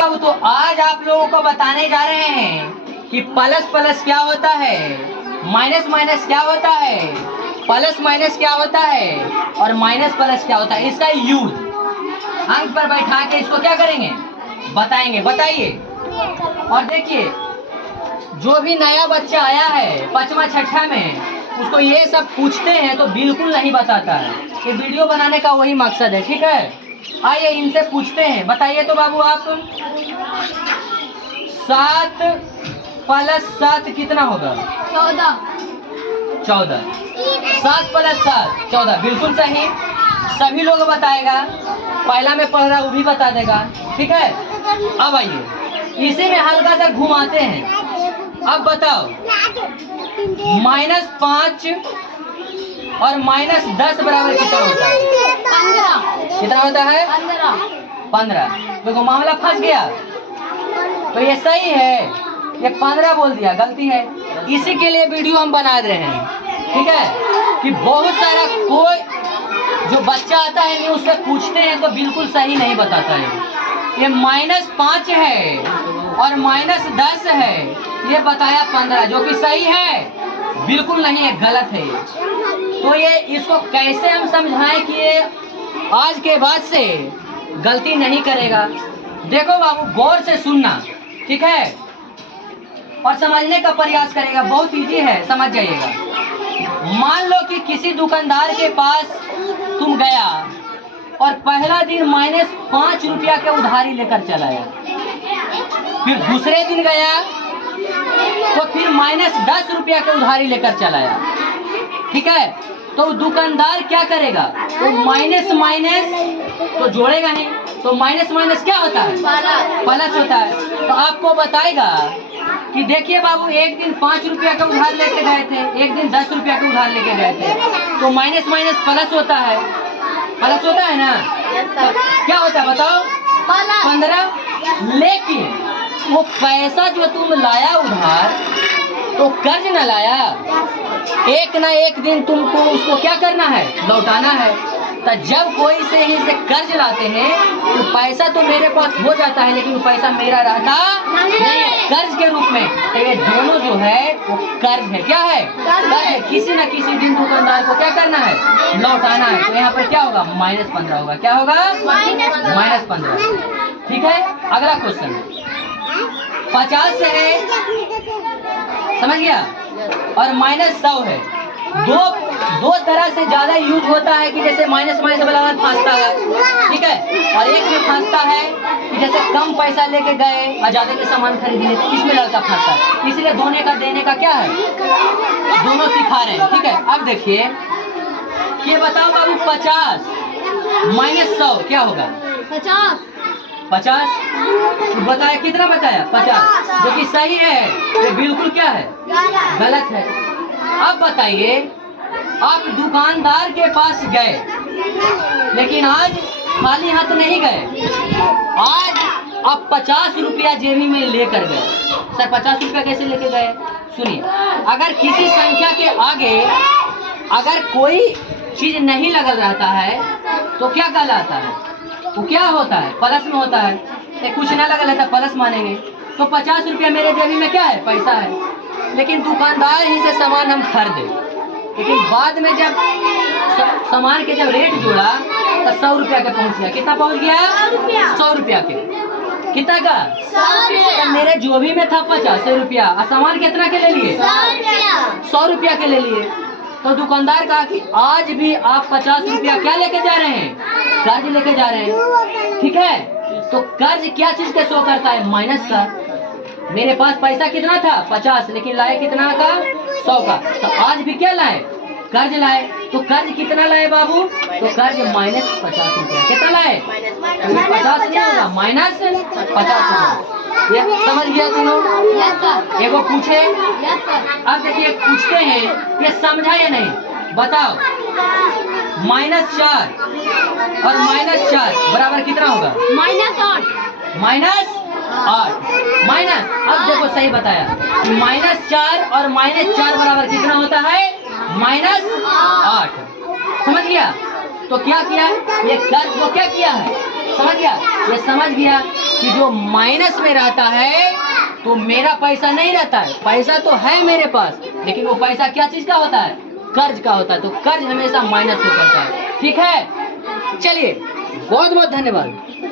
बाबू तो आज आप लोगों को बताने जा रहे हैं कि प्लस प्लस क्या होता है, माइनस माइनस क्या होता है, प्लस माइनस क्या होता है और माइनस प्लस क्या होता है, इसका यूज अंक पर बैठा के इसको क्या करेंगे बताएंगे। बताइए। और देखिए जो भी नया बच्चा आया है 5वां 6ठा में उसको ये सब पूछते हैं तो बिल्कुल नहीं बताता है। ये वीडियो बनाने का वही मकसद है, ठीक है। आइए इनसे पूछते हैं। बताइए तो बाबू आप 7 + 7 कितना होगा? 14। 7 + 7 14 बिल्कुल सही। सभी लोग बताएगा, पहला में पढ़ रहा वो भी बता देगा, ठीक है। अब आइए इसी में हल्का सा घुमाते हैं। अब बताओ -5 और -10 बराबर कितना होता है? 15। कितना होता है? 15। देखो मामला फंस गया। तो ये सही है, ये 15 बोल दिया, गलती है। इसी के लिए वीडियो हम बना रहे हैं, ठीक है। कि बहुत सारा कोई जो बच्चा आता है नहीं उससे पूछते हैं तो बिल्कुल सही नहीं बताता है। ये -5 है और -10 है, ये बताया 15 जो कि सही है, बिल्कुल नहीं है, गलत है। तो ये इसको कैसे हम समझाएं कि ये आज के बाद से गलती नहीं करेगा। देखो बाबू गौर से सुनना, ठीक है, और समझने का प्रयास करेगा। बहुत इजी है, समझ जाइएगा। मान लो कि किसी दुकानदार के पास तुम गया और पहला दिन -5 रुपया के उधारी लेकर चला आया। फिर दूसरे दिन गया तो फिर -10 रुपया के उधारी लेकर चला आया, ठीक है। तो दुकानदार क्या करेगा? तो माइनस माइनस तो जोड़ेगा नहीं, तो माइनस माइनस क्या होता है? प्लस होता है। तो आपको बताएगा कि देखिए बाबू एक दिन 5 रुपया का उधार लेके गए थे, एक दिन 10 रुपया का उधार लेके गए थे, तो माइनस माइनस प्लस होता है, प्लस होता है ना। तो क्या होता है बताओ? 15। लेकिन वो पैसा जो तुम लाया उधार तो कर्ज न लाया, एक ना एक दिन तुमको उसको क्या करना है? लौटाना है। तो जब कोई से ही से कर्ज लाते हैं तो पैसा तो मेरे पास हो जाता है लेकिन वो पैसा मेरा रहता नहीं है, कर्ज के रूप में। तो ये दोनों जो है वो कर्ज है। क्या है? कर्ज है। किसी न किसी दिन दुकानदार को क्या करना है? लौटाना है। तो यहाँ पर क्या होगा? -15 होगा। क्या होगा? -15। ठीक है। अगला क्वेश्चन 50 से है, समझ गया, और -100 है। दो तरह से ज्यादा यूज होता है कि जैसे माइनस माइनस वाला फंसता है, ठीक है, और एक में फंसता है कि जैसे कम पैसा लेके गए और ज्यादा के सामान खरीद लिए, तो इसमें लड़का फंसता है। इसलिए दोनों का देने का क्या है, दोनों सिखा रहे हैं, ठीक है। अब देखिए ये बताओ बाबू 50 -100 क्या होगा? 50 बताया, कितना बताया? 50, जो कि सही है। ये बिल्कुल क्या है? गलत है। अब बताइए आप दुकानदार के पास गए लेकिन आज खाली हाथ नहीं गए, आज आप 50 रुपया जेबी में लेकर गए। सर 50 रुपया कैसे लेके गए? सुनिए, अगर किसी संख्या के आगे अगर कोई चीज नहीं लगल रहता है तो क्या कहलाता है? वो क्या होता है? प्लस में होता है। कुछ ना लगा रहता प्लस मानेंगे। तो 50 रुपया मेरे जेबी में क्या है? पैसा है। लेकिन दुकानदार ही से सामान हम खरीदे, लेकिन बाद में जब सामान के जब रेट जोड़ा तो 100 रुपया के पहुंच गया। कितना पहुंच गया? 100 रुपया के। कितना का? 100। तो मेरे जोबी में था 50 रुपया और सामान कितना के ले लिए? 100 रुपया के ले लिए। तो दुकानदार कहा कि आज भी आप 50 रुपया क्या लेके जा रहे हैं? कर्ज लेके जा रहे हैं, ठीक है। तो कर्ज क्या चीज का शो करता है? माइनस का। मेरे पास पैसा कितना था? 50, लेकिन लाए कितना का? 100 का। तो आज भी क्या लाए? कर्ज लाए। तो कर्ज कितना लाए बाबू? तो कर्ज -50 रुपया। कितना लाए? 50 नहीं होगा, -50 होगा। ये समझ गया दोनों? एगो पूछे, अब देखिए पूछते हैं, ये समझा या नहीं? बताओ -4 और -4 बराबर कितना होगा? -8 माइनस। अब देखो सही बताया, -4 और -4 बराबर कितना होता है? -8। समझ गया? तो क्या किया? ये कर्ज को क्या किया है? समझ गया? ये समझ गया कि जो माइनस में रहता है तो मेरा पैसा नहीं रहता है, पैसा तो है मेरे पास, लेकिन वो पैसा क्या चीज का होता है? कर्ज का होता है। तो कर्ज हमेशा माइनस में करता है। ठीक है, चलिए बहुत बहुत धन्यवाद।